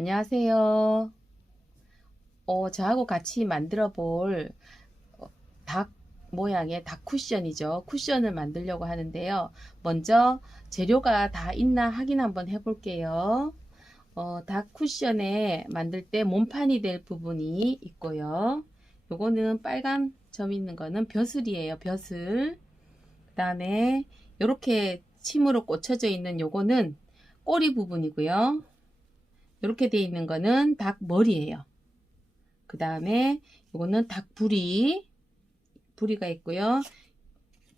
안녕하세요. 저하고 같이 만들어 볼 닭 모양의 닭 쿠션이죠. 쿠션을 만들려고 하는데요. 먼저 재료가 다 있나 확인 한번 해볼게요. 닭 쿠션에 만들 때 몸판이 될 부분이 있고요. 요거는 빨간 점 있는 거는 벼슬이에요. 벼슬. 그 다음에 이렇게 침으로 꽂혀져 있는 요거는 꼬리 부분이고요. 이렇게 돼 있는 거는 닭 머리예요. 그 다음에 이거는 부리가 있고요.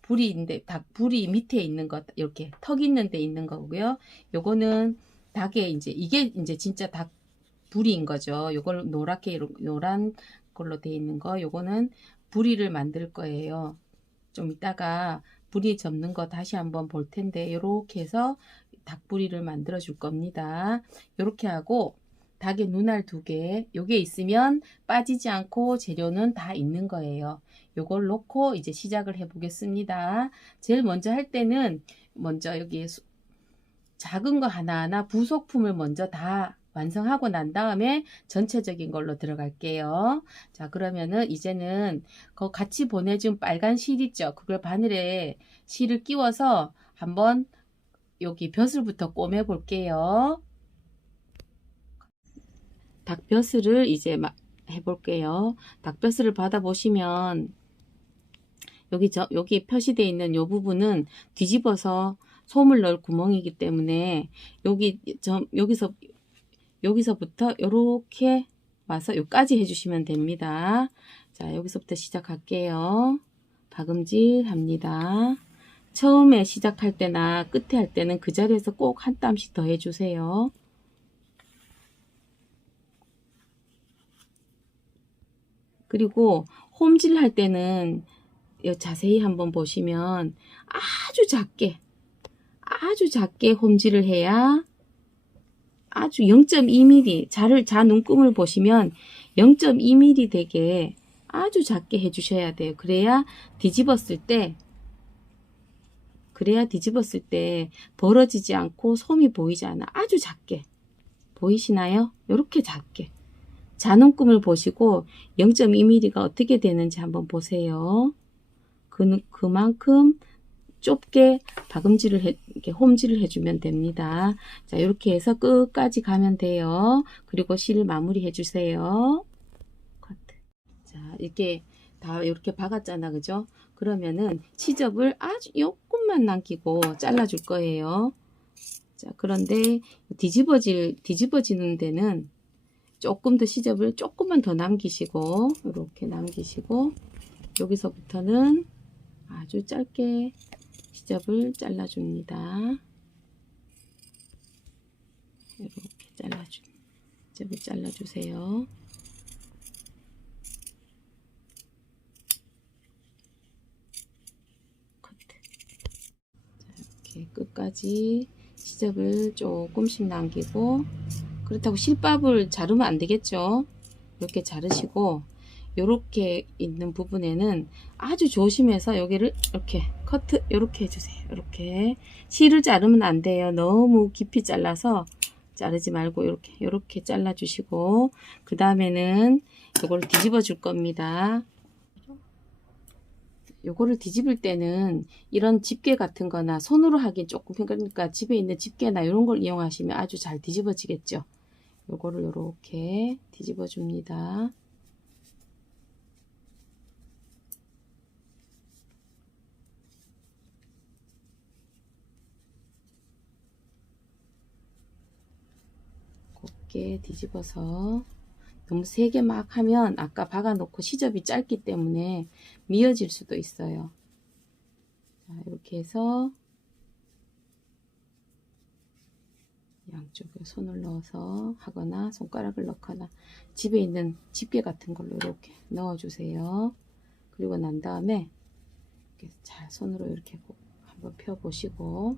부리인데 부리 밑에 있는 것 이렇게 턱 있는 데 있는 거고요. 요거는 닭의 이게 진짜 닭 부리인 거죠. 요걸 노랗게 노란 걸로 돼 있는 거. 요거는 부리를 만들 거예요. 좀 이따가 부리 접는 거 다시 한번 볼 텐데 요렇게 해서 닭부리를 만들어 줄 겁니다. 요렇게 하고 닭의 눈알 2개 요게 있으면 빠지지 않고 재료는 다 있는 거예요. 요걸 놓고 이제 시작을 해 보겠습니다. 제일 먼저 할 때는 먼저 여기 작은 거 하나하나 부속품을 먼저 다 완성하고 난 다음에 전체적인 걸로 들어갈게요. 자, 그러면은 이제는 그 같이 보내준 빨간 실 있죠? 그걸 바늘에 실을 끼워서 한번 여기 벼슬부터 꼬매 볼게요. 닭벼슬을 이제 막 해볼게요. 닭벼슬을 받아 보시면 여기 표시되어 있는 이 부분은 뒤집어서 솜을 넣을 구멍이기 때문에 여기서부터 이렇게 와서 여기까지 해주시면 됩니다. 자, 여기서부터 시작할게요. 박음질 합니다. 처음에 시작할 때나 끝에 할 때는 그 자리에서 꼭 한 땀씩 더 해주세요. 그리고 홈질 할 때는 자세히 한번 보시면 아주 작게 홈질을 해야 아주 0.2mm 자 눈금을 보시면 0.2mm 되게 아주 작게 해주셔야 돼요. 그래야 뒤집었을 때 벌어지지 않고 솜이 보이지 않아. 아주 작게 보이시나요? 이렇게 작게 자 눈금을 보시고 0.2mm가 어떻게 되는지 한번 보세요. 그만큼 좁게 이렇게 홈질을 해주면 됩니다. 자, 이렇게 해서 끝까지 가면 돼요. 그리고 실 마무리 해주세요. 커트. 자, 이렇게 다 이렇게 박았잖아, 그죠? 그러면은 시접을 아주 조금만 남기고 잘라줄 거예요. 자, 그런데 뒤집어지는 데는 조금 더 시접을 조금만 더 남기시고, 이렇게 남기시고, 여기서부터는 아주 짧게 시접을 잘라줍니다. 이렇게 시접을 잘라주세요. 커트. 자, 이렇게 끝까지 시접을 조금씩 남기고, 그렇다고 실밥을 자르면 안 되겠죠. 이렇게 자르시고, 이렇게 있는 부분에는 아주 조심해서 여기를 이렇게 커트 이렇게 해주세요. 이렇게 실을 자르면 안 돼요. 너무 깊이 잘라서 자르지 말고 이렇게 잘라 주시고, 그 다음에는 이걸 뒤집어 줄 겁니다. 요거를 뒤집을 때는 이런 집게 같은 거나 손으로 하긴 조금, 그러니까 집에 있는 집게나 이런 걸 이용하시면 아주 잘 뒤집어지겠죠. 요거를 이렇게 뒤집어 줍니다. 곱게 뒤집어서, 너무 세게 막 하면 아까 박아놓고 시접이 짧기 때문에 미어질 수도 있어요. 자, 이렇게 해서 양쪽에 손을 넣어서 하거나 손가락을 넣거나 집에 있는 집게 같은 걸로 이렇게 넣어주세요. 그리고 난 다음에 이렇게 잘 손으로 이렇게 한번 펴보시고,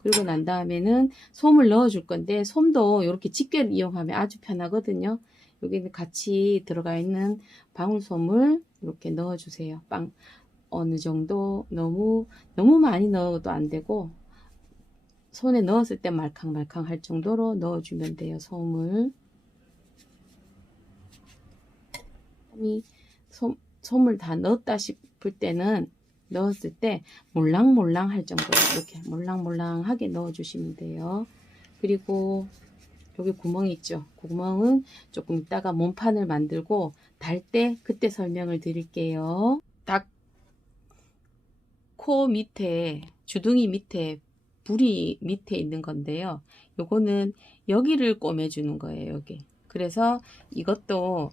그리고 난 다음에는 솜을 넣어 줄 건데, 솜도 이렇게 집게를 이용하면 아주 편하거든요. 여기는 같이 들어가 있는 방울솜을 이렇게 넣어 주세요. 어느 정도, 너무 많이 넣어도 안 되고, 손에 넣었을 때 말캉말캉 할 정도로 넣어 주면 돼요. 솜을. 솜을 다 넣었다 싶을 때는 넣었을 때 몰랑몰랑 할 정도로 이렇게 몰랑몰랑하게 넣어 주시면 돼요. 그리고 여기 구멍이 있죠. 구멍은 조금 이따가 몸판을 만들고 달 때 그때 설명을 드릴게요. 닭 코 밑에 주둥이 밑에 불이 밑에 있는 건데요. 요거는 여기를 꼬매주는 거예요. 여기. 그래서 이것도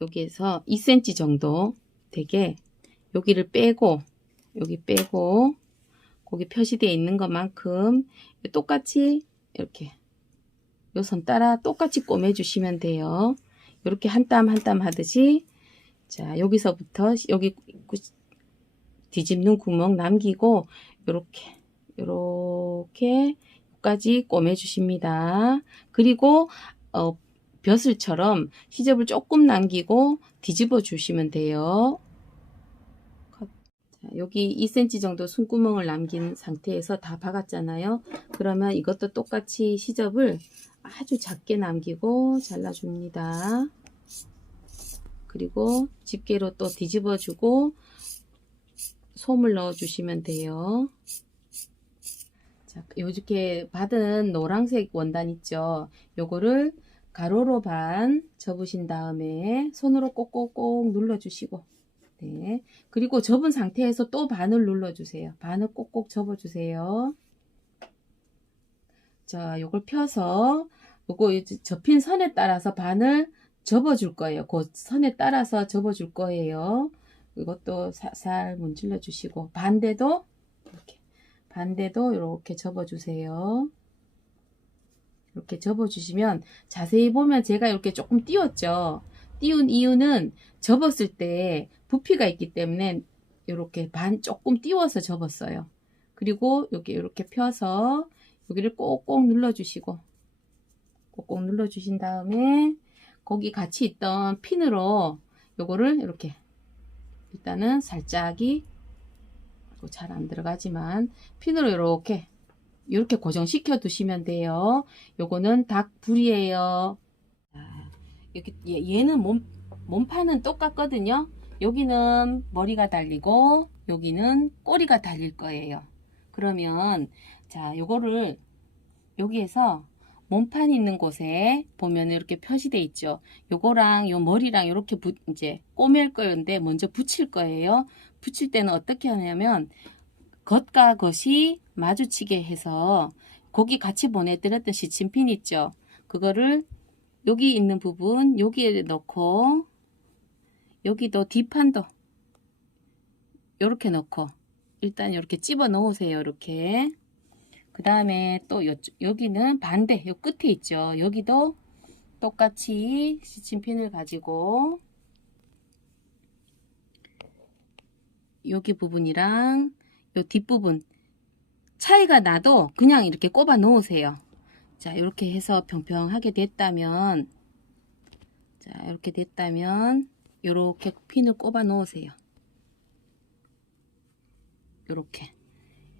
여기에서 2cm 정도 되게 여기를 빼고 여기 빼고 거기 표시되어 있는 것만큼 똑같이 이렇게 요 선 따라 똑같이 꼬매 주시면 돼요. 이렇게 한 땀 한 땀 하듯이 자 여기서부터 여기 뒤집는 구멍 남기고 요렇게 여기까지 꼬매 주십니다. 그리고 벼슬처럼 시접을 조금 남기고 뒤집어 주시면 돼요. 자, 여기 2cm 정도 숨구멍을 남긴 상태에서 다 박았잖아요. 그러면 이것도 똑같이 시접을 아주 작게 남기고 잘라줍니다. 그리고 집게로 또 뒤집어 주고 솜을 넣어 주시면 돼요. 자, 이렇게 받은 노란색 원단 있죠. 요거를 가로로 반 접으신 다음에 손으로 꼭꼭꼭 눌러 주시고 네. 그리고 접은 상태에서 또 반을 눌러 주세요. 반을 꼭꼭 접어 주세요. 자, 요걸 펴서 요거 접힌 선에 따라서 반을 접어 줄 거예요. 그 선에 따라서 접어 줄 거예요. 이것도 살살 문질러 주시고 반대도 이렇게 접어 주세요. 이렇게 접어 주시면 자세히 보면 제가 이렇게 조금 띄웠죠. 띄운 이유는 접었을 때 부피가 있기 때문에 이렇게 반 조금 띄워서 접었어요. 그리고 여기 이렇게 펴서 여기를 꼭꼭 눌러 주시고 꼭꼭 눌러 주신 다음에 거기 같이 있던 핀으로 요거를 이렇게 일단은 살짝이 잘 안 들어가지만 핀으로 이렇게 고정시켜 두시면 돼요. 요거는 닭불이에요. 이렇게 얘는 몸판은 똑같거든요. 여기는 머리가 달리고 여기는 꼬리가 달릴 거예요. 그러면 자 요거를 여기에서 몸판 있는 곳에 보면 이렇게 표시돼 있죠. 요거랑 요 머리랑 이렇게 이제 꼬맬 거였는데 먼저 붙일 거예요. 붙일 때는 어떻게 하냐면 겉과 겉이 마주치게 해서 거기 같이 보내드렸던 시침핀 있죠. 그거를 여기 있는 부분 여기에 넣고 여기도 뒷판도 이렇게 넣고 일단 이렇게 집어 넣으세요. 이렇게 그 다음에 또 여기는 반대 요 끝에 있죠. 여기도 똑같이 시침핀을 가지고 여기 부분이랑 요 뒷부분 차이가 나도 그냥 이렇게 꼽아 놓으세요. 자 이렇게 해서 평평하게 됐다면 자 이렇게 됐다면 이렇게 핀을 꼽아 놓으세요.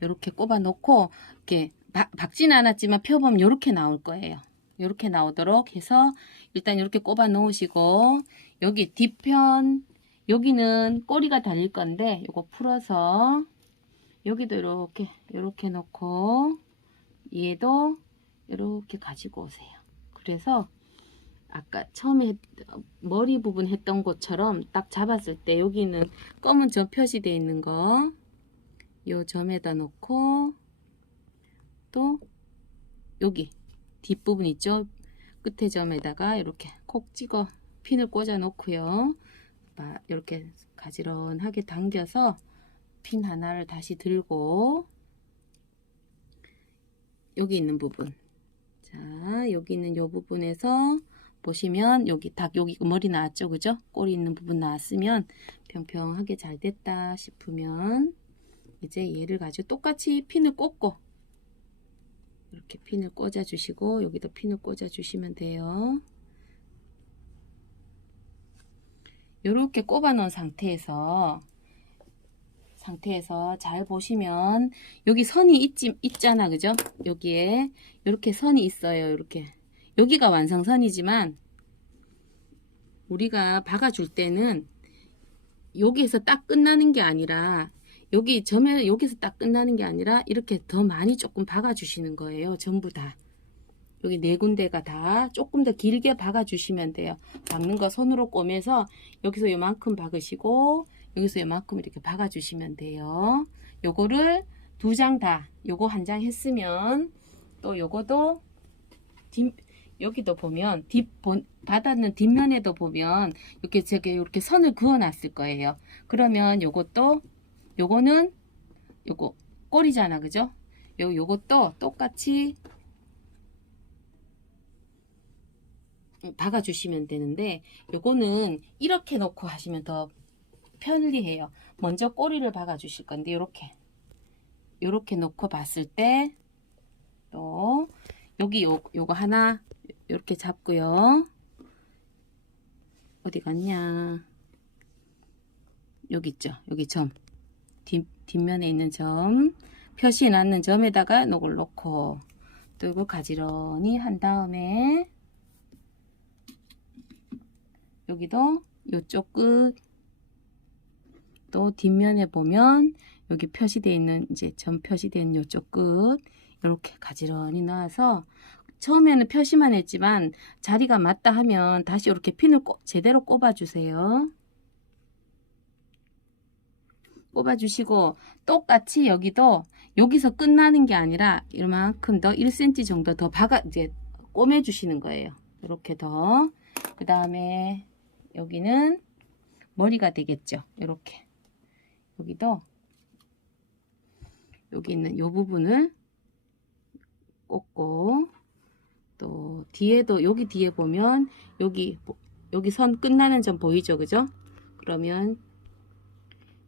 이렇게 꼽아 놓고 이렇게 박지는 않았지만 펴보면 이렇게 나올 거예요. 이렇게 나오도록 해서 일단 이렇게 꼽아 놓으시고 여기 뒤편 여기는 꼬리가 달릴 건데 이거 풀어서 여기도 이렇게 놓고 얘도 이렇게 가지고 오세요. 그래서 아까 처음에 머리 부분 했던 것처럼 딱 잡았을 때 여기는 검은 점 표시되어 있는 거 요 점에다 놓고 또 여기 뒷부분 있죠. 끝에 점에다가 이렇게 콕 찍어 핀을 꽂아 놓고요. 이렇게 가지런하게 당겨서 핀 하나를 다시 들고 여기 있는 부분 자 여기 있는 요 부분에서 보시면 여기 여기 머리 나왔죠. 그죠? 꼬리 있는 부분 나왔으면 평평하게 잘 됐다 싶으면 이제 얘를 가지고 똑같이 핀을 꽂고 이렇게 핀을 꽂아 주시고 여기도 핀을 꽂아 주시면 돼요. 이렇게 꼽아 놓은 상태에서 잘 보시면 여기 선이 있잖아. 그죠? 여기에 이렇게 선이 있어요. 이렇게 여기가 완성선이지만 우리가 박아줄 때는 여기에서 딱 끝나는 게 아니라 여기 점에 여기서 딱 끝나는 게 아니라 이렇게 더 많이 조금 박아주시는 거예요. 전부 다. 여기 네 군데가 다 조금 더 길게 박아주시면 돼요. 박는 거 손으로 꼬매서 여기서 요만큼 박으시고 여기서 요만큼 이렇게 박아주시면 돼요. 요거를 두 장 다, 요거 한 장 했으면 또 요거도 여기도 보면 받았는 뒷면에도 보면 이렇게 선을 그어 놨을 거예요. 그러면 요거는 요거 꼬리잖아, 그죠? 요것도 똑같이 박아주시면 되는데, 요거는 이렇게 놓고 하시면 더 편리해요. 먼저 꼬리를 박아주실 건데, 요렇게 놓고 봤을 때, 또 여기 요거 하나 이렇게 잡고요. 어디 갔냐? 여기 있죠? 여기 점. 뒷면에 있는 점. 표시해 놨는 점에다가 이걸 놓고 또 이걸 가지런히 한 다음에 여기도 요쪽 끝 또 뒷면에 보면 여기 표시되어 있는 이제 점 표시되어 있는 요쪽 끝 이렇게 가지런히 놔서 처음에는 표시만 했지만 자리가 맞다 하면 다시 이렇게 핀을 제대로 꼽아 주세요. 꼽아 주시고 똑같이 여기도 여기서 끝나는 게 아니라 이만큼 더 1cm 정도 더 이제 꼬매 주시는 거예요. 이렇게 더. 그 다음에 여기는 머리가 되겠죠. 이렇게. 여기도 여기 있는 이 부분을 꽂고 또 뒤에도 여기 뒤에 보면 여기 선 끝나는 점 보이죠, 그죠? 그러면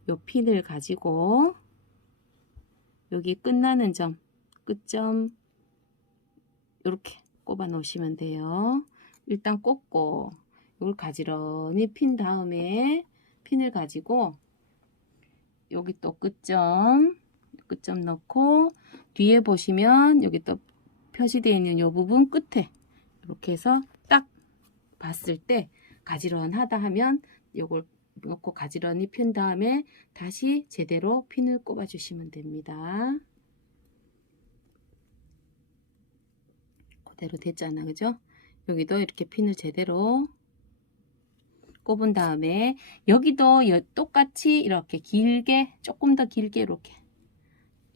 요 핀을 가지고 여기 끝나는 점 끝점 이렇게 꼽아 놓으시면 돼요. 일단 꽂고 이걸 가지런히 핀 다음에 핀을 가지고 여기 또 끝점 넣고 뒤에 보시면 여기 또 표시되어 있는 이 부분 끝에 이렇게 해서 딱 봤을 때 가지런하다 하면 요걸 넣고 가지런히 핀 다음에 다시 제대로 핀을 꼽아 주시면 됩니다. 그대로 됐잖아, 그죠? 여기도 이렇게 핀을 제대로 꼽은 다음에 여기도 똑같이 이렇게 길게 조금 더 길게 이렇게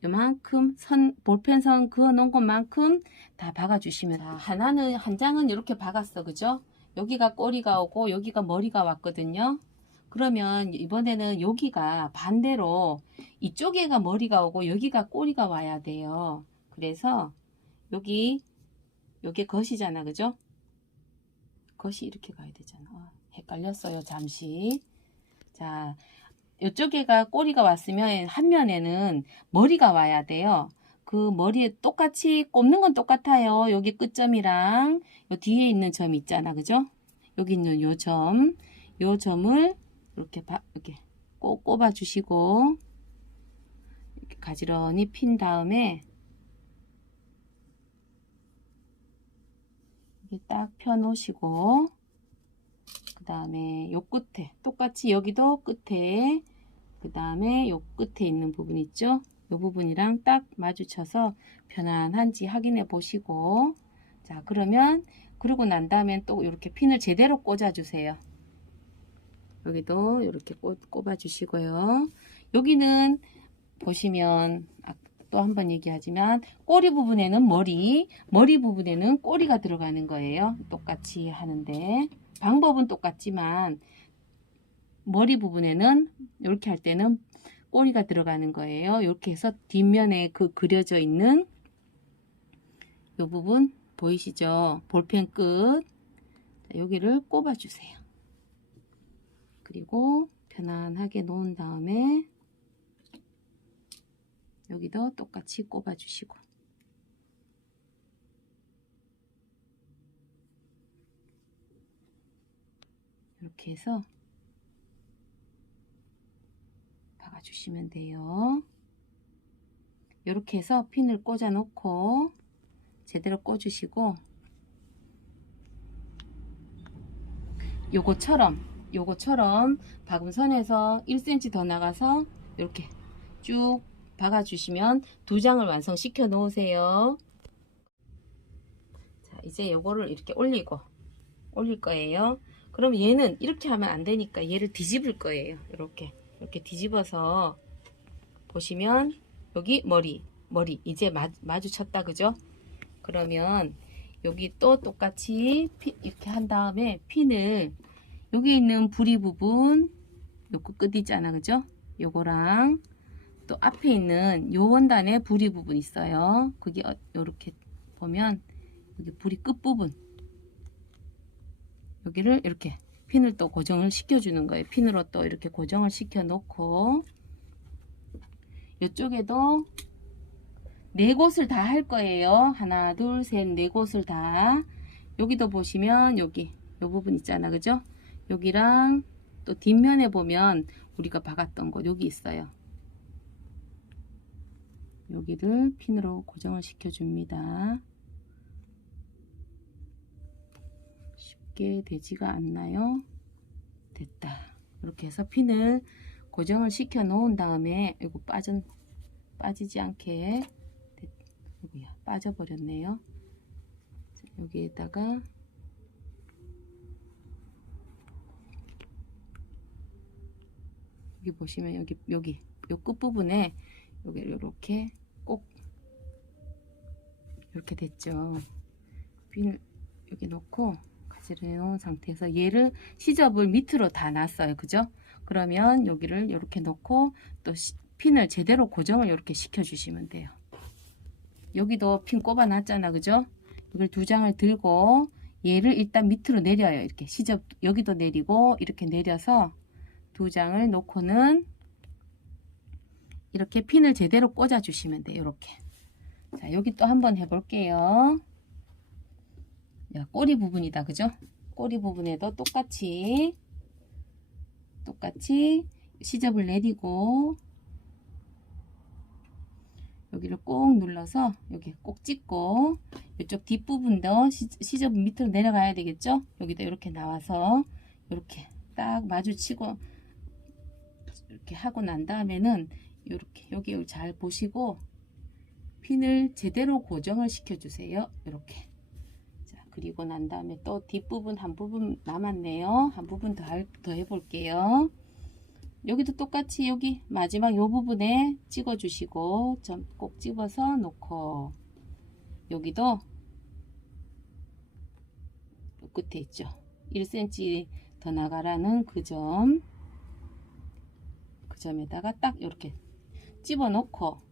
요만큼 볼펜선 그어 놓은 것만큼 다 박아 주시면 한 장은 이렇게 박았어, 그죠? 여기가 꼬리가 오고 여기가 머리가 왔거든요. 그러면 이번에는 여기가 반대로 이쪽에가 머리가 오고 여기가 꼬리가 와야 돼요. 그래서 여기 겉이잖아, 그죠? 겉이 이렇게 가야 되잖아. 헷갈렸어요, 잠시. 자, 이쪽에가 꼬리가 왔으면 한 면에는 머리가 와야 돼요. 그 머리에 똑같이 꼽는 건 똑같아요. 여기 끝점이랑 요 뒤에 있는 점 있잖아, 그죠? 여기 있는 요 점을 이렇게 꼭 꼽아 주시고 이렇게 가지런히 핀 다음에 이렇게 딱 펴 놓으시고 그 다음에 요 끝에 똑같이 여기도 끝에 그 다음에 요 끝에 있는 부분 있죠? 요 부분이랑 딱 마주쳐서 편안한지 확인해 보시고 자, 그러면 그러고 난 다음엔 또 이렇게 핀을 제대로 꽂아 주세요. 여기도 이렇게 꼽아 주시고요. 여기는 보시면 또 한번 얘기하지만 꼬리 부분에는 머리 부분에는 꼬리가 들어가는 거예요. 똑같이 하는데 방법은 똑같지만 머리 부분에는 이렇게 할 때는 꼬리가 들어가는 거예요. 이렇게 해서 뒷면에 그려져 있는 이 부분 보이시죠? 볼펜 끝 여기를 꼽아 주세요. 그리고 편안하게 놓은 다음에 여기도 똑같이 꼽아 주시고 이렇게 해서 박아 주시면 돼요. 이렇게 해서 핀을 꽂아 놓고 제대로 꽂으시고 요거처럼 박음선에서 1cm 더 나가서 이렇게 쭉 박아주시면 2장을 완성시켜 놓으세요. 자, 이제 요거를 이렇게 올릴 거예요. 그럼 얘는 이렇게 하면 안 되니까 얘를 뒤집을 거예요. 이렇게 뒤집어서 보시면 여기 머리 이제 마주쳤다, 그죠? 그러면 여기 또 똑같이 이렇게 한 다음에 핀을 여기 있는 부리 부분 요 끝 있잖아, 그죠? 요거랑 또 앞에 있는 요 원단에 부리 부분 있어요. 그게 요렇게 보면 여기 부리 끝 부분 여기를 이렇게 핀을 또 고정을 시켜 주는 거예요. 핀으로 또 이렇게 고정을 시켜 놓고 이쪽에도 4곳을 다 할 거예요. 하나, 둘, 셋, 4곳을 다. 여기도 보시면 여기 요 부분 있잖아, 그죠? 여기랑 또 뒷면에 보면 우리가 박았던 곳 여기 있어요. 여기를 핀으로 고정을 시켜 줍니다. 쉽게 되지가 않나요? 됐다. 이렇게 해서 핀을 고정을 시켜 놓은 다음에 이거 빠지지 않게 빠져버렸네요. 여기에다가 여기 보시면 여기 요 끝부분에 여기 이렇게 꼭 이렇게 됐죠. 핀을 여기 놓고 가지를 해 놓은 상태에서 얘를 시접을 밑으로 다 놨어요, 그죠? 그러면 여기를 이렇게 놓고 또 핀을 제대로 고정을 이렇게 시켜 주시면 돼요. 여기도 핀 꼽아 놨잖아, 그죠? 이걸 2장을 들고 얘를 일단 밑으로 내려요. 이렇게 시접 여기도 내리고 이렇게 내려서 2장을 놓고는 이렇게 핀을 제대로 꽂아 주시면 돼요. 이렇게. 자, 여기 또 한번 해볼게요. 야, 꼬리 부분이다, 그죠? 꼬리 부분에도 똑같이 시접을 내리고 여기를 꼭 눌러서 여기 꼭 찍고 이쪽 뒷부분도 시접 밑으로 내려가야 되겠죠? 여기도 이렇게 나와서 이렇게 딱 마주치고 이렇게 하고 난 다음에는 이렇게 여기 잘 보시고 핀을 제대로 고정을 시켜 주세요. 이렇게. 자, 그리고 난 다음에 또 뒷부분 한 부분 남았네요. 한 부분 더 해볼게요. 여기도 똑같이 여기 마지막 요 부분에 찍어 주시고 점 꼭 집어서 놓고 여기도 끝에 있죠. 1cm 더 나가라는 그 점에다가 딱 이렇게 집어 놓고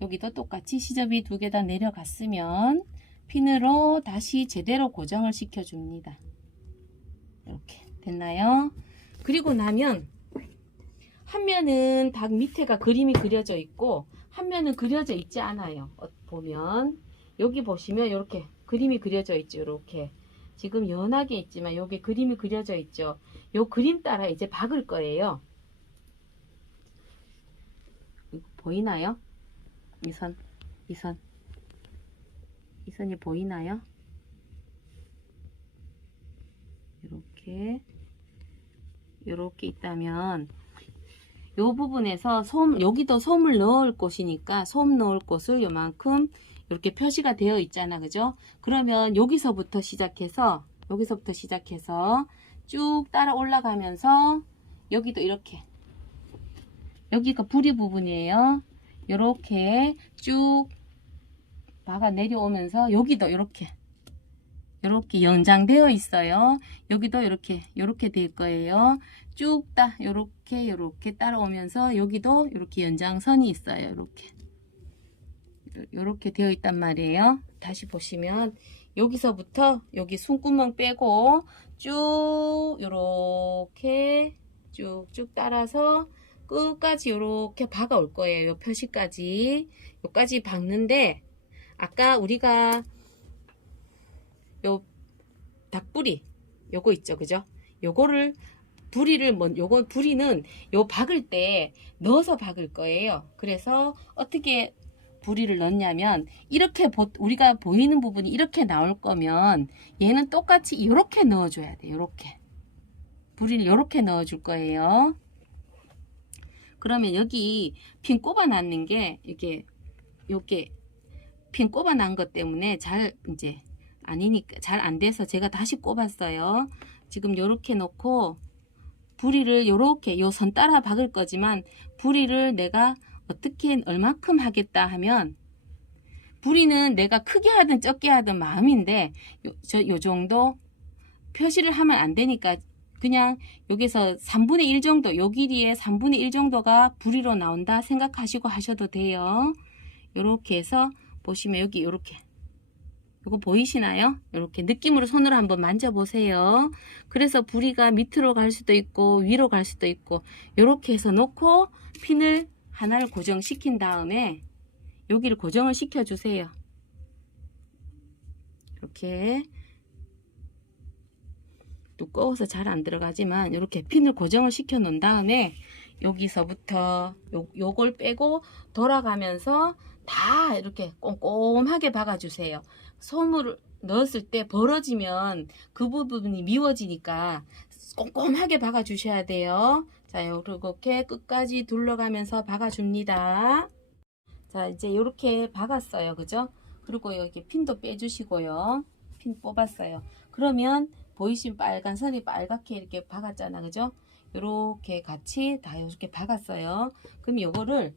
여기도 똑같이 시접이 2개 다 내려갔으면 핀으로 다시 제대로 고정을 시켜 줍니다. 이렇게 됐나요? 그리고 나면 한 면은 닭 밑에가 그림이 그려져 있고 한 면은 그려져 있지 않아요. 보면 여기 보시면 이렇게 그림이 그려져 있죠. 이렇게 지금 연하게 있지만 여기 그림이 그려져 있죠. 요 그림 따라 이제 박을 거예요. 보이나요? 이 선이 보이나요? 이렇게 있다면 요 부분에서 여기도 솜을 넣을 곳이니까 솜 넣을 곳을 요만큼 이렇게 표시가 되어 있잖아, 그죠? 그러면 여기서부터 시작해서 쭉 따라 올라가면서 여기도 이렇게 여기가 부리 부분이에요. 이렇게 쭉 박아 내려오면서 여기도 이렇게 연장되어 있어요. 여기도 이렇게 될 거예요. 쭉 이렇게 따라오면서 여기도 이렇게 연장선이 있어요. 이렇게 되어 있단 말이에요. 다시 보시면 여기서부터 여기 숨구멍 빼고 쭉 이렇게 쭉쭉 따라서 끝까지 이렇게 박아 올 거예요. 요 표시까지 요까지 박는데 아까 우리가 요 닭부리 요거 있죠, 그죠? 요거를 부리는 요 박을 때 넣어서 박을 거예요. 그래서 어떻게 부리를 넣냐면 이렇게 우리가 보이는 부분이 이렇게 나올 거면 얘는 똑같이 이렇게 넣어줘야 돼. 이렇게 부리를 이렇게 넣어 줄 거예요. 그러면 여기 핀 꼽아 놨는 게 이렇게 핀 꼽아 난 것 때문에 잘 이제 아니니까 잘 안 돼서 제가 다시 꼽았어요. 지금 요렇게 놓고 부리를 요렇게 요 선 따라 박을 거지만 부리를 내가 어떻게 얼마큼 하겠다 하면 부리는 내가 크게 하든 적게 하든 마음인데 요 정도 표시를 하면 안 되니까 그냥 여기서 3분의 1 정도 요 길이의 3분의 1 정도가 부리로 나온다 생각하시고 하셔도 돼요. 요렇게 해서 보시면 여기 요렇게 이거 보이시나요? 이렇게 느낌으로 손으로 한번 만져보세요. 그래서 부리가 밑으로 갈 수도 있고 위로 갈 수도 있고 이렇게 해서 놓고 핀을 하나를 고정시킨 다음에 여기를 고정을 시켜주세요. 이렇게 두꺼워서 잘 안 들어가지만 이렇게 핀을 고정을 시켜 놓은 다음에 여기서부터 요걸 빼고 돌아가면서 다 이렇게 꼼꼼하게 박아주세요. 솜을 넣었을 때 벌어지면 그 부분이 미워지니까 꼼꼼하게 박아 주셔야 돼요. 자, 이렇게 끝까지 둘러가면서 박아 줍니다. 자, 이제 이렇게 박았어요. 그죠? 그리고 여기 핀도 빼주시고요. 핀 뽑았어요. 그러면 보이신 빨간 선이 빨갛게 이렇게 박았잖아. 그죠? 이렇게 같이 다 이렇게 박았어요. 그럼 요거를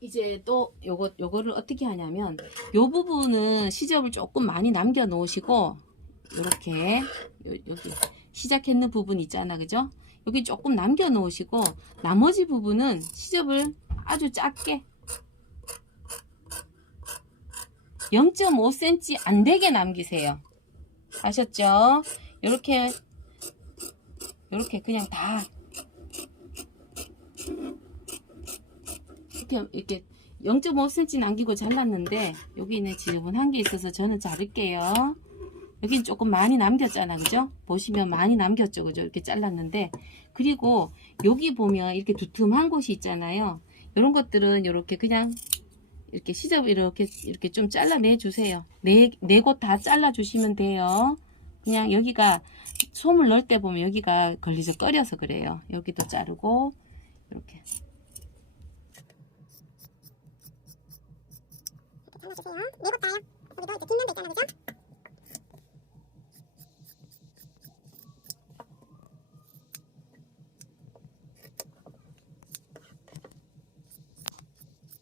이제 또 요거를 어떻게 하냐면 요 부분은 시접을 조금 많이 남겨 놓으시고 이렇게 여기 시작했는 부분 있잖아. 그죠? 여기 조금 남겨 놓으시고 나머지 부분은 시접을 아주 작게 0.5cm 안 되게 남기세요. 아셨죠? 이렇게 그냥 다 이렇게 0.5cm 남기고 잘랐는데 여기는 지저분한 게 있어서 저는 자를게요. 여긴 조금 많이 남겼잖아. 그죠? 보시면 많이 남겼죠. 그죠? 이렇게 잘랐는데 그리고 여기 보면 이렇게 두툼한 곳이 있잖아요. 이런 것들은 이렇게 그냥 이렇게 시접 이렇게 좀 잘라내 주세요. 네 곳 다 잘라 주시면 돼요. 그냥 여기가 솜을 넣을 때 보면 여기가 걸리적거려서 그래요. 여기도 자르고 이렇게 잘라주세요. 네 곳 다요. 여기도 이제 뒷면도 있잖아, 그죠?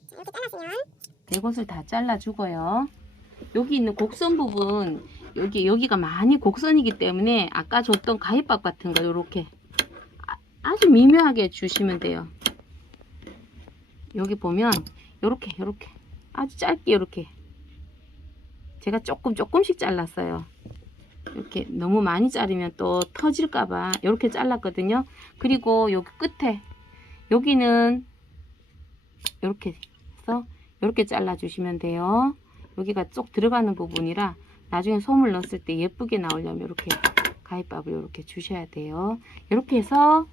자, 이렇게 잘랐으면 네 곳을 다 잘라 주고요. 여기 있는 곡선 부분 여기가 많이 곡선이기 때문에 아까 줬던 가위밥 같은 거 이렇게 아주 미묘하게 주시면 돼요. 여기 보면 요렇게 아주 짧게 이렇게 제가 조금씩 잘랐어요. 이렇게 너무 많이 자르면 또 터질까봐 이렇게 잘랐거든요. 그리고 여기 끝에 여기는 이렇게 해서 이렇게 잘라 주시면 돼요. 여기가 쏙 들어가는 부분이라 나중에 솜을 넣었을 때 예쁘게 나오려면 이렇게 가위밥을 이렇게 주셔야 돼요. 이렇게 해서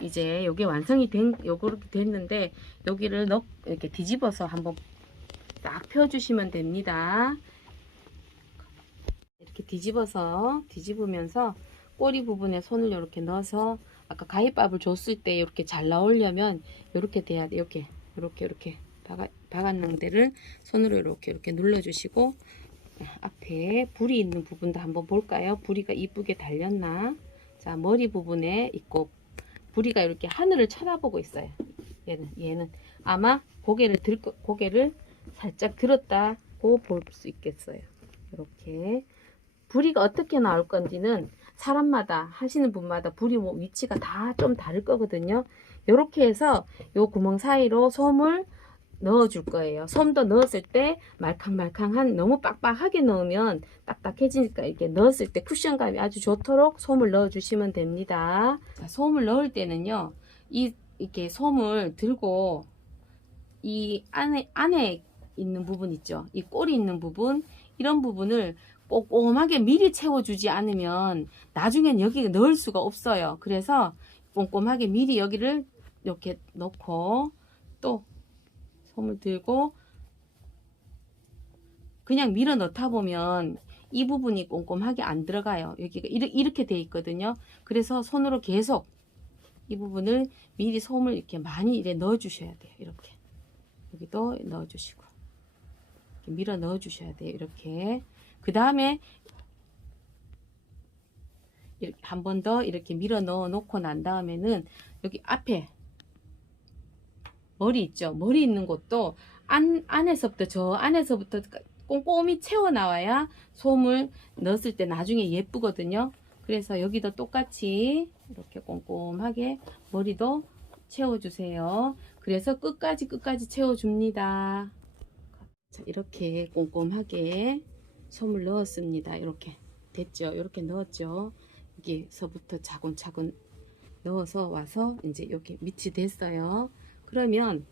이제 여기 완성이 요렇게 됐는데 여기를 이렇게 뒤집어서 한번 딱 펴주시면 됩니다. 이렇게 뒤집으면서 꼬리 부분에 손을 이렇게 넣어서 아까 가위밥을 줬을 때 이렇게 잘 나오려면 이렇게 돼야 돼. 이렇게 박았는 데를 손으로 이렇게 눌러주시고 앞에 불이 있는 부분도 한번 볼까요? 부리가 이쁘게 달렸나? 자, 머리 부분에 있고 부리가 이렇게 하늘을 쳐다보고 있어요. 얘는 아마 고개를 살짝 들었다고 볼 수 있겠어요. 이렇게 부리가 어떻게 나올 건지는 사람마다 하시는 분마다 부리 위치가 다 좀 다를 거거든요. 이렇게 해서 요 구멍 사이로 솜을 넣어 줄 거예요. 솜도 넣었을 때 말캉말캉한 너무 빡빡하게 넣으면 딱딱해지니까 이렇게 넣었을 때 쿠션감이 아주 좋도록 솜을 넣어 주시면 됩니다. 자, 솜을 넣을 때는요. 이렇게 솜을 들고 이 안에 있는 부분 있죠. 이 꼬리 있는 부분 이런 부분을 꼼꼼하게 미리 채워주지 않으면 나중엔 여기 넣을 수가 없어요. 그래서 꼼꼼하게 미리 여기를 이렇게 넣고 또 솜을 들고 그냥 밀어 넣다 보면 이 부분이 꼼꼼하게 안 들어가요. 여기가 이렇게 돼 있거든요. 그래서 손으로 계속 이 부분을 미리 솜을 이렇게 많이 이렇게 넣어 주셔야 돼요. 이렇게 여기도 넣어 주시고 이렇게 밀어 넣어 주셔야 돼요. 이렇게 그 다음에 한 번 더 이렇게 밀어 넣어 놓고 난 다음에는 여기 앞에 머리 있죠. 머리 있는 곳도 안에서부터 저 안에서부터 꼼꼼히 채워 나와야 솜을 넣었을 때 나중에 예쁘거든요. 그래서 여기도 똑같이 이렇게 꼼꼼하게 머리도 채워주세요. 그래서 끝까지 채워줍니다. 자, 이렇게 꼼꼼하게 솜을 넣었습니다. 이렇게 됐죠. 이렇게 넣었죠. 여기서부터 차근차근 넣어서 와서 이제 여기 밑이 됐어요. 그러면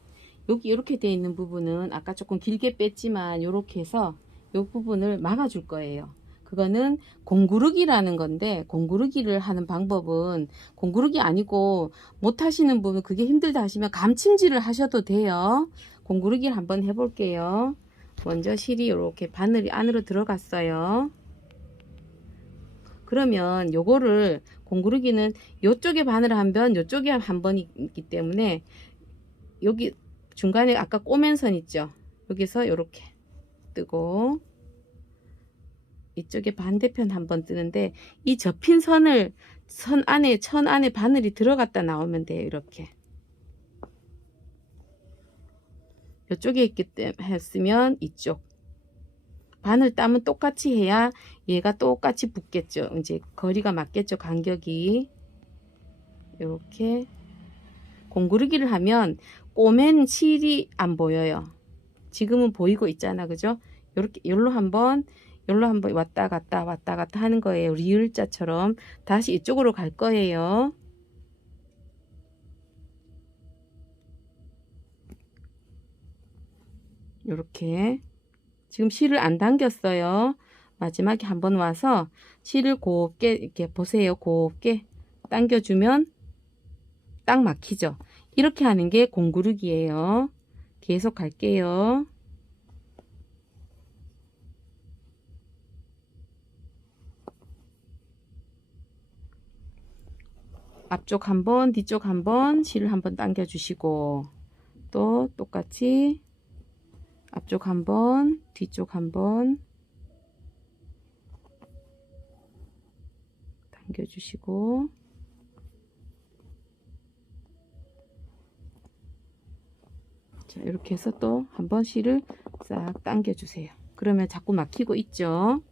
여기 이렇게 되어 있는 부분은 아까 조금 길게 뺐지만 이렇게 해서 이 부분을 막아줄 거예요. 그거는 공구르기라는 건데, 공구르기를 하는 방법은 공구르기 아니고 못 하시는 분은 그게 힘들다 하시면 감침질을 하셔도 돼요. 공구르기를 한번 해볼게요. 먼저 실이 이렇게 바늘이 안으로 들어갔어요. 그러면 요거를 공구르기는 요쪽에 바늘 한 번, 요쪽에 한 번 있기 때문에 여기 중간에 아까 꼬맨 선 있죠? 여기서 이렇게 뜨고 이쪽에 반대편 한번 뜨는데 이 접힌 선 안에 바늘이 들어갔다 나오면 돼요. 이렇게 이쪽에 있기 때문에 했으면 이쪽 바늘 따면 똑같이 해야 얘가 똑같이 붙겠죠. 이제 거리가 맞겠죠. 간격이 이렇게 공구르기를 하면 꼬맨 실이 안 보여요. 지금은 보이고 있잖아, 그죠? 이렇게 여기로 한번 왔다 갔다 하는 거예요. 리을자처럼 다시 이쪽으로 갈 거예요. 이렇게 지금 실을 안 당겼어요. 마지막에 한번 와서 실을 곱게 이렇게 보세요. 곱게 당겨주면 딱 막히죠. 이렇게 하는 게 공구르기예요. 계속 갈게요. 앞쪽 한번, 뒤쪽 한번 실을 한번 당겨 주시고 또 똑같이 앞쪽 한번, 뒤쪽 한번 당겨 주시고 자, 이렇게 해서 또 한번 실을 싹 당겨 주세요. 그러면 자꾸 막히고 있죠.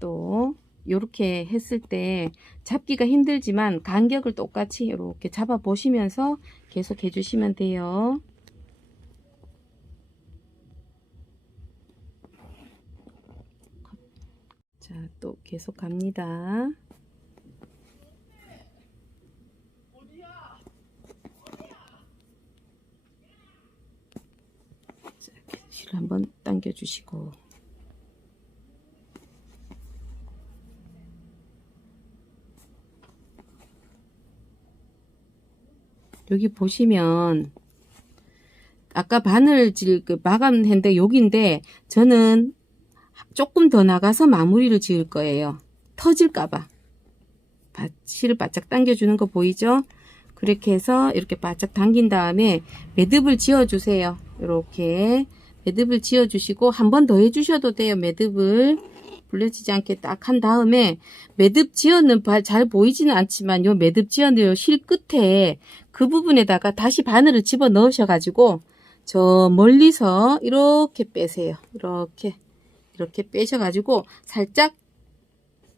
또 이렇게 했을 때 잡기가 힘들지만 간격을 똑같이 이렇게 잡아 보시면서 계속 해주시면 돼요. 자, 또 계속 갑니다. 자, 실 한번 당겨 주시고 여기 보시면 아까 바늘질 그 마감했는데 여기인데 저는 조금 더 나가서 마무리를 지을 거예요. 터질까봐. 실을 바짝 당겨주는 거 보이죠? 그렇게 해서 이렇게 바짝 당긴 다음에 매듭을 지어 주세요. 이렇게 매듭을 지어 주시고 한 번 더 해주셔도 돼요. 매듭을 불려지지 않게 딱 한 다음에 매듭 지어는 잘 보이지는 않지만 요 매듭 지어는 요 실 끝에 그 부분에다가 다시 바늘을 집어 넣으셔 가지고 저 멀리서 이렇게 빼세요. 이렇게 빼셔 가지고 살짝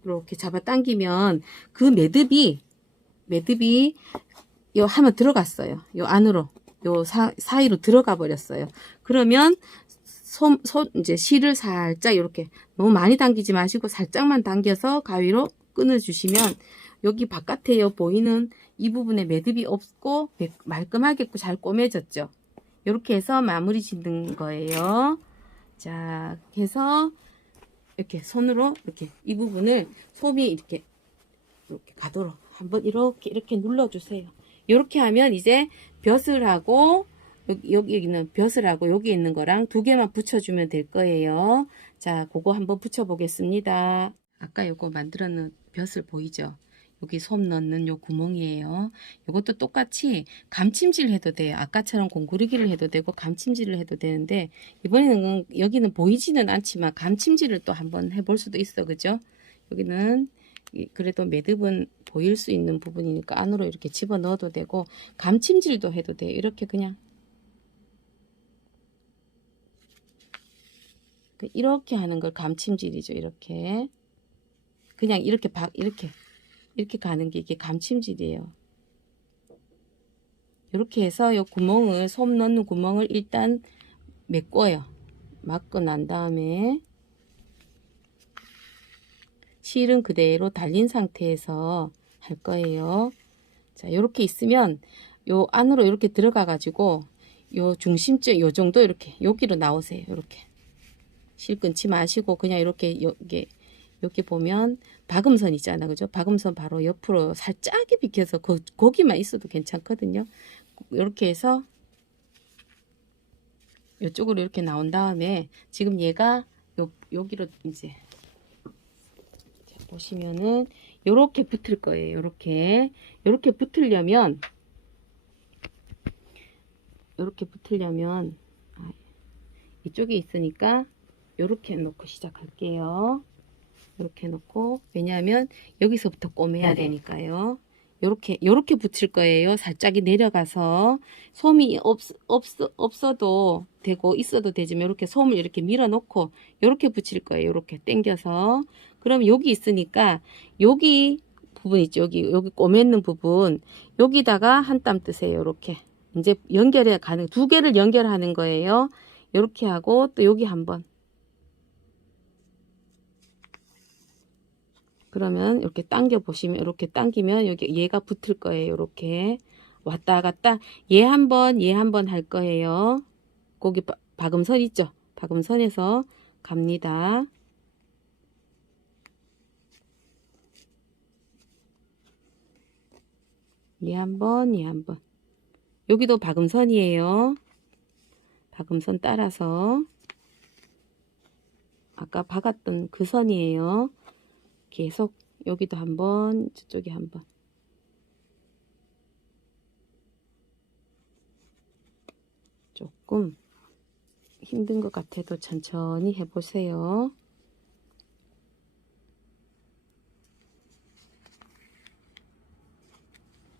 이렇게 잡아 당기면 그 매듭이 요 하면 들어갔어요. 요 안으로 요 사이로 들어가 버렸어요. 그러면 이제 실을 살짝 이렇게 너무 많이 당기지 마시고 살짝만 당겨서 가위로 끊어 주시면 여기 바깥에 보이는 이 부분에 매듭이 없고 말끔하게 잘 꼬매졌죠. 이렇게 해서 마무리 짓는 거예요. 자, 해서 이렇게 손으로 이렇게 이 부분을 솜이 이렇게 가도록 한번 이렇게 눌러 주세요. 이렇게 하면 이제 벼슬하고 여기 있는 벼슬하고 여기 있는 거랑 두 개만 붙여주면 될 거예요. 자, 그거 한번 붙여보겠습니다. 아까 요거 만들어 놓은 벼슬 보이죠? 여기 솜 넣는 요 구멍이에요. 이것도 똑같이 감침질 해도 돼요. 아까처럼 공구리기를 해도 되고 감침질을 해도 되는데 이번에는 여기는 보이지는 않지만 감침질을 또 한번 해볼 수도 있어. 그죠? 여기는 그래도 매듭은 보일 수 있는 부분이니까 안으로 이렇게 집어 넣어도 되고 감침질도 해도 돼요. 이렇게 그냥 이렇게 하는 걸 감침질이죠. 이렇게 그냥 이렇게 가는 게 이게 감침질이에요. 이렇게 해서 이 구멍을 솜 넣는 구멍을 일단 메꿔요. 막고 난 다음에 실은 그대로 달린 상태에서 할 거예요. 자, 이렇게 있으면 요 안으로 이렇게 들어가 가지고 요 중심점 요 정도 이렇게 여기로 나오세요. 이렇게 실 끊지 마시고 그냥 이렇게 여기 보면 박음선 있잖아. 그죠? 박음선 바로 옆으로 살짝이 비켜서 거기만 있어도 괜찮거든요. 이렇게 해서 이쪽으로 이렇게 나온 다음에 지금 얘가 여기로 이제 보시면은 요렇게 붙을 거예요. 요렇게 붙으려면 이쪽에 있으니까 요렇게 놓고 시작할게요. 이렇게 놓고 왜냐하면 여기서부터 꼬매야 되니까요. 요렇게 붙일 거예요. 살짝이 내려가서 솜이 없어도 되고 있어도 되지만 이렇게 솜을 이렇게 밀어 놓고 요렇게 붙일 거예요. 요렇게 당겨서 그럼 여기 있으니까 여기 부분 있죠. 여기 꼬매는 부분 여기다가 한 땀 뜨세요. 요렇게 이제 연결해 가는 두 개를 연결하는 거예요. 요렇게 하고 또 여기 한번 그러면 이렇게 당겨 보시면 이렇게 당기면 여기 얘가 붙을 거예요. 이렇게 왔다 갔다 얘 한 번 할 거예요. 거기 박음선 있죠? 박음선에서 갑니다. 얘 한 번 여기도 박음선이에요. 박음선 따라서 아까 박았던 그 선이에요. 계속 여기도 한번 저쪽에 한번 조금 힘든 것 같아도 천천히 해보세요.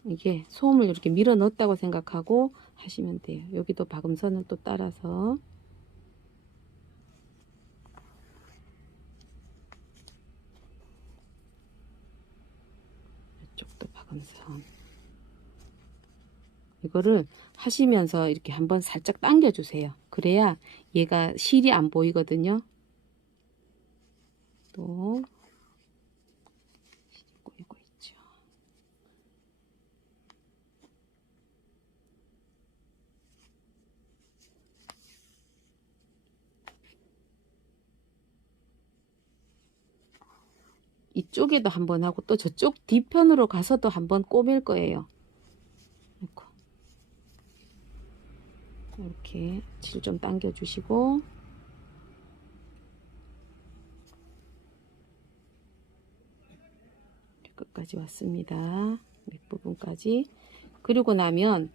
이게 솜을 이렇게 밀어 넣었다고 생각하고 하시면 돼요. 여기도 박음선을 또 따라서 이쪽도 박음선 이거를 하시면서 이렇게 한번 살짝 당겨 주세요. 그래야 얘가 실이 안 보이거든요. 또 꼬이고 있죠. 이쪽에도 한번 하고 또 저쪽 뒤편으로 가서도 한번 꼬맬 거예요. 이렇게 질 좀 당겨 주시고 끝까지 왔습니다. 밑부분까지. 그리고 나면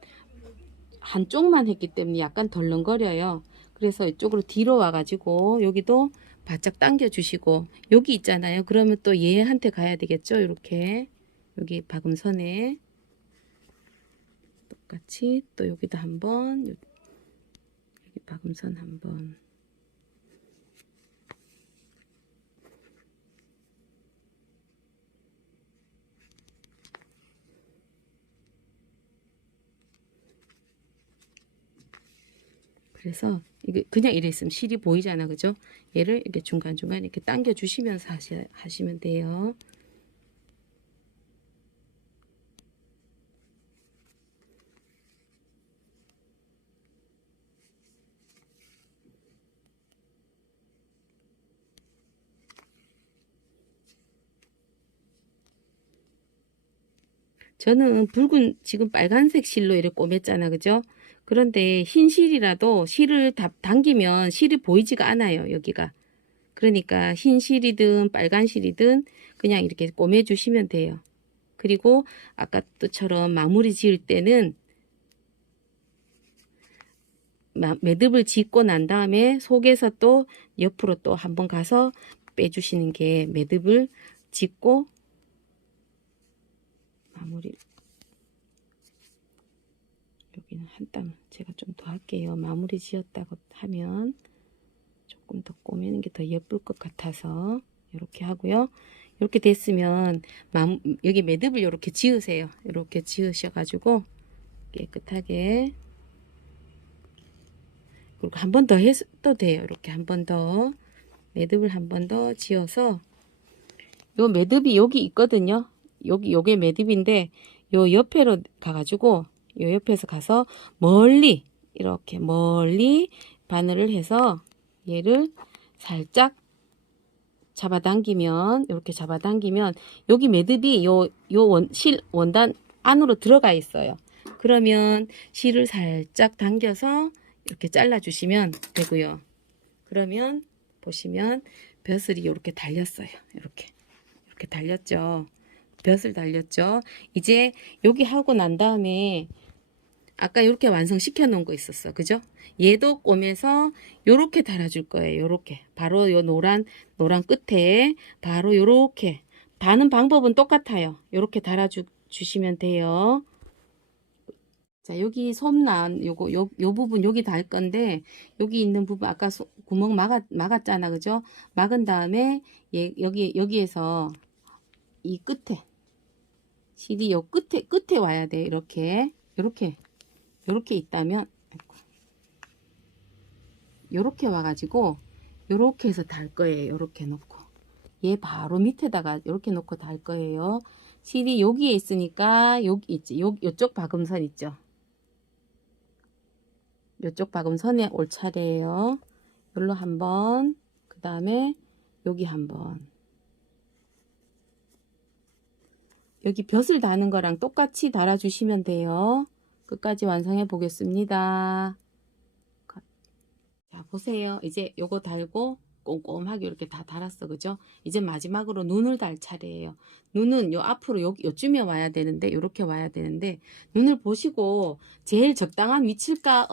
한쪽만 했기 때문에 약간 덜렁거려요. 그래서 이쪽으로 뒤로 와가지고 여기도 바짝 당겨 주시고 여기 있잖아요. 그러면 또 얘한테 가야 되겠죠. 이렇게 여기 박음선에 똑같이 또 여기도 한번 여기 박음선 한번 그래서 이게 그냥 이래 있으면 실이 보이잖아. 그죠? 얘를 이렇게 중간중간 이렇게 당겨 주시면서 하시면 돼요. 저는 붉은 지금 빨간색 실로 이렇게 꿰맸잖아, 그죠? 그런데 흰 실이라도 실을 당기면 실이 보이지가 않아요, 여기가. 그러니까 흰 실이든 빨간 실이든 그냥 이렇게 꿰매주시면 돼요. 그리고 아까 또처럼 마무리 지을 때는 매듭을 짓고 난 다음에 속에서 또 옆으로 또 한번 가서 빼주시는 게 매듭을 짓고 마무리. 여기는 한 땀 제가 좀 더 할게요. 마무리 지었다고 하면 조금 더 꼬매는 게 더 예쁠 것 같아서 이렇게 하고요. 이렇게 됐으면 여기 매듭을 이렇게 지으세요. 이렇게 지으셔가지고 깨끗하게. 그리고 한 번 더 해도 돼요. 이렇게 한 번 더 매듭을 한 번 더 지어서 요 매듭이 여기 있거든요. 요게 매듭인데 요 옆에로 가가지고 요 옆에서 가서 멀리 이렇게 멀리 바늘을 해서 얘를 살짝 잡아당기면 이렇게 잡아당기면 여기 매듭이 실 원단 안으로 들어가 있어요. 그러면 실을 살짝 당겨서 이렇게 잘라 주시면 되고요. 그러면 보시면 벼슬이 이렇게 달렸어요. 이렇게 달렸죠. 벼슬 달렸죠. 이제 여기 하고 난 다음에 아까 이렇게 완성시켜 놓은 거 있었어. 그죠? 얘도 꿰매서 요렇게 달아줄 거예요. 요렇게. 바로 요 노란 끝에 바로 요렇게. 다는 방법은 똑같아요. 요렇게 달아주시면 돼요. 자, 여기 솜난 요 부분 여기 달 건데 여기 있는 부분 아까 구멍 막았잖아. 그죠? 막은 다음에 여기에서 이 끝에 실이 요 끝에 와야 돼. 이렇게 있다면 요렇게 와가지고 요렇게 해서 달 거예요. 요렇게 놓고 얘 바로 밑에다가 요렇게 놓고 달 거예요. 실이 여기에 있으니까 여기 있지. 요쪽 박음선 있죠. 요쪽 박음선에 올 차례예요. 여기로 한번, 그 다음에 여기 한번. 여기 벼슬 다는 거랑 똑같이 달아주시면 돼요. 끝까지 완성해 보겠습니다. 자, 보세요. 이제 요거 달고 꼼꼼하게 이렇게 다 달았어. 그죠? 이제 마지막으로 눈을 달 차례예요. 눈은 요 앞으로 요쯤에 와야 되는데, 요렇게 와야 되는데, 눈을 보시고 제일 적당한 위치가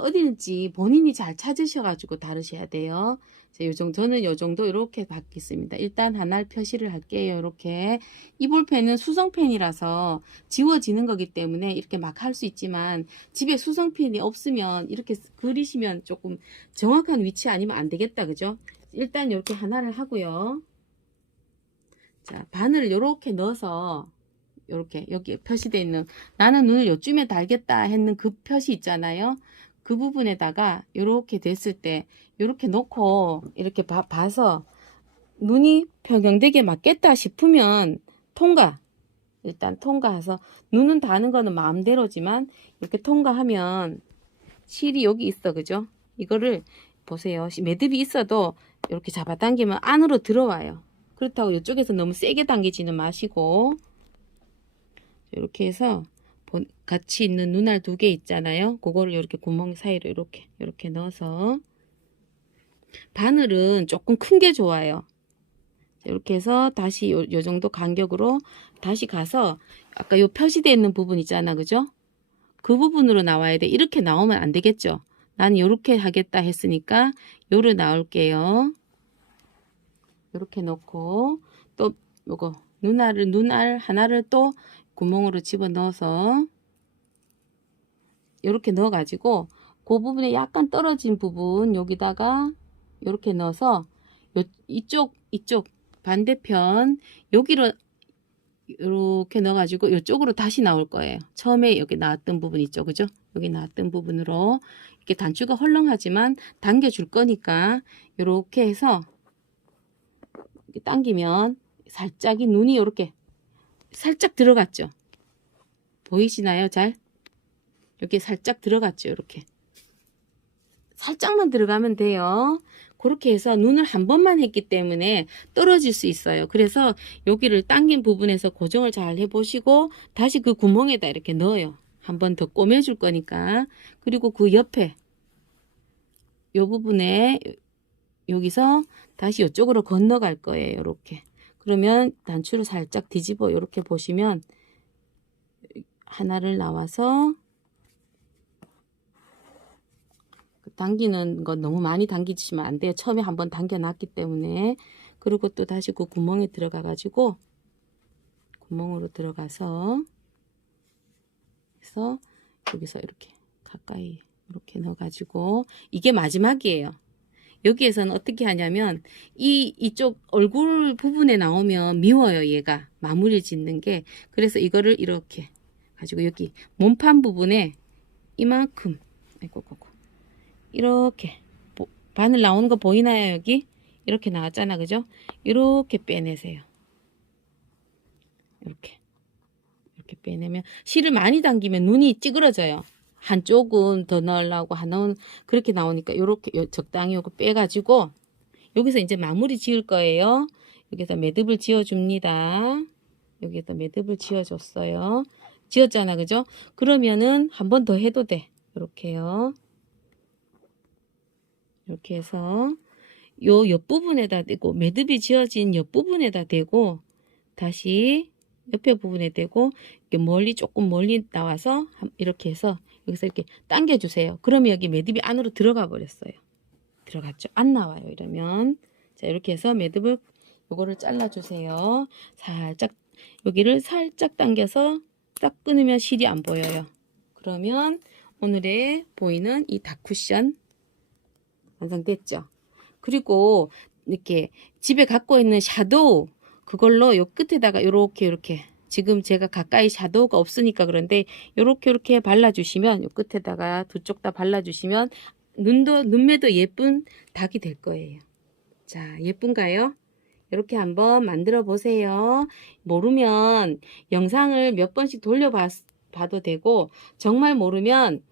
어디인지 본인이 잘 찾으셔가지고 다루셔야 돼요. 자, 저는 요 정도 이렇게 받겠습니다. 일단 하나 표시를 할게요. 이렇게. 이 볼펜은 수성펜이라서 지워지는 거기 때문에 이렇게 막 할 수 있지만 집에 수성펜이 없으면 이렇게 그리시면 조금 정확한 위치 아니면 안 되겠다. 그죠? 일단 이렇게 하나를 하고요. 자, 바늘을 이렇게 넣어서 이렇게 여기 표시되어 있는 나는 눈을 요쯤에 달겠다 했는 그 표시 있잖아요. 그 부분에다가 이렇게 됐을 때 이렇게 놓고 이렇게 봐서 눈이 평행되게 맞겠다 싶으면 통과. 일단 통과해서 눈은 다는 거는 마음대로지만 이렇게 통과하면 실이 여기 있어. 그죠? 이거를 보세요. 매듭이 있어도 이렇게 잡아당기면 안으로 들어와요. 그렇다고 이쪽에서 너무 세게 당기지는 마시고 이렇게 해서 같이 있는 눈알 2개 있잖아요. 그거를 이렇게 구멍 사이로 이렇게 넣어서 바늘은 조금 큰 게 좋아요. 이렇게 해서 다시 요 정도 간격으로 다시 가서 아까 요 표시되어 있는 부분 있잖아. 그죠? 그 부분으로 나와야 돼. 이렇게 나오면 안 되겠죠? 나는 요렇게 하겠다 했으니까 요를 나올게요. 요렇게 넣고 또 요거 눈알 하나를 또 구멍으로 집어 넣어서 요렇게 넣어 가지고 그 부분에 약간 떨어진 부분 여기다가 요렇게 넣어서 이쪽 반대편 여기로 이렇게 넣어가지고 이쪽으로 다시 나올 거예요. 처음에 여기 나왔던 부분 있죠, 그죠? 여기 나왔던 부분으로 이렇게 단추가 헐렁하지만 당겨줄 거니까 이렇게 해서 이렇게 당기면 살짝이 눈이 이렇게 살짝 들어갔죠. 보이시나요, 잘? 이렇게 살짝 들어갔죠, 이렇게. 살짝만 들어가면 돼요. 그렇게 해서 눈을 한 번만 했기 때문에 떨어질 수 있어요. 그래서 여기를 당긴 부분에서 고정을 잘 해보시고 다시 그 구멍에다 이렇게 넣어요. 한 번 더 꼬매줄 거니까. 그리고 그 옆에 요 부분에 여기서 다시 이쪽으로 건너갈 거예요. 이렇게. 그러면 단추를 살짝 뒤집어 이렇게 보시면 하나를 나와서 당기는 건 너무 많이 당기시면 안 돼요. 처음에 한번 당겨놨기 때문에. 그리고 또 다시 그 구멍에 들어가 가지고 구멍으로 들어가서 그래서 여기서 이렇게 가까이 이렇게 넣어 가지고 이게 마지막이에요. 여기에서는 어떻게 하냐면 이쪽 얼굴 부분에 나오면 미워요. 얘가 마무리 짓는 게. 그래서 이거를 이렇게 가지고 여기 몸판 부분에 이만큼 아이고 이렇게 바늘 나오는 거 보이나요? 여기 이렇게 나왔잖아, 그죠? 이렇게 빼내세요. 이렇게 빼내면 실을 많이 당기면 눈이 찌그러져요. 한쪽은 더 넣으려고 하나는 그렇게 나오니까 이렇게 적당히 요거 빼가지고 여기서 이제 마무리 지을 거예요. 여기서 매듭을 지어줍니다. 여기서 매듭을 지어줬어요. 지었잖아, 그죠? 그러면은 한 번 더 해도 돼. 이렇게요. 이렇게 해서 요 옆부분에다 대고 매듭이 지어진 옆부분에다 대고 다시 옆에 부분에 대고 이렇게 조금 멀리 나와서 이렇게 해서 여기서 이렇게 당겨 주세요. 그러면 여기 매듭이 안으로 들어가 버렸어요. 들어갔죠? 안 나와요. 이러면 자, 이렇게 해서 매듭을 요거를 잘라 주세요. 살짝 여기를 살짝 당겨서 딱 끊으면 실이 안 보여요. 그러면 오늘의 보이는 이 닭쿠션 완성됐죠? 그리고 이렇게 집에 갖고 있는 샤도우 그걸로 요 끝에다가 요렇게 지금 제가 가까이 샤도우가 없으니까 그런데 요렇게 발라주시면 요 끝에다가 두 쪽 다 발라주시면 눈매도 예쁜 닭이 될 거예요. 자, 예쁜가요? 이렇게 한번 만들어 보세요. 모르면 영상을 몇 번씩 돌려봐도 되고 정말 모르면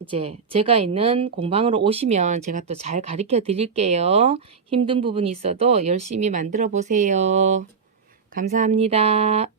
이제 제가 있는 공방으로 오시면 제가 또 잘 가르쳐 드릴게요. 힘든 부분이 있어도 열심히 만들어 보세요. 감사합니다.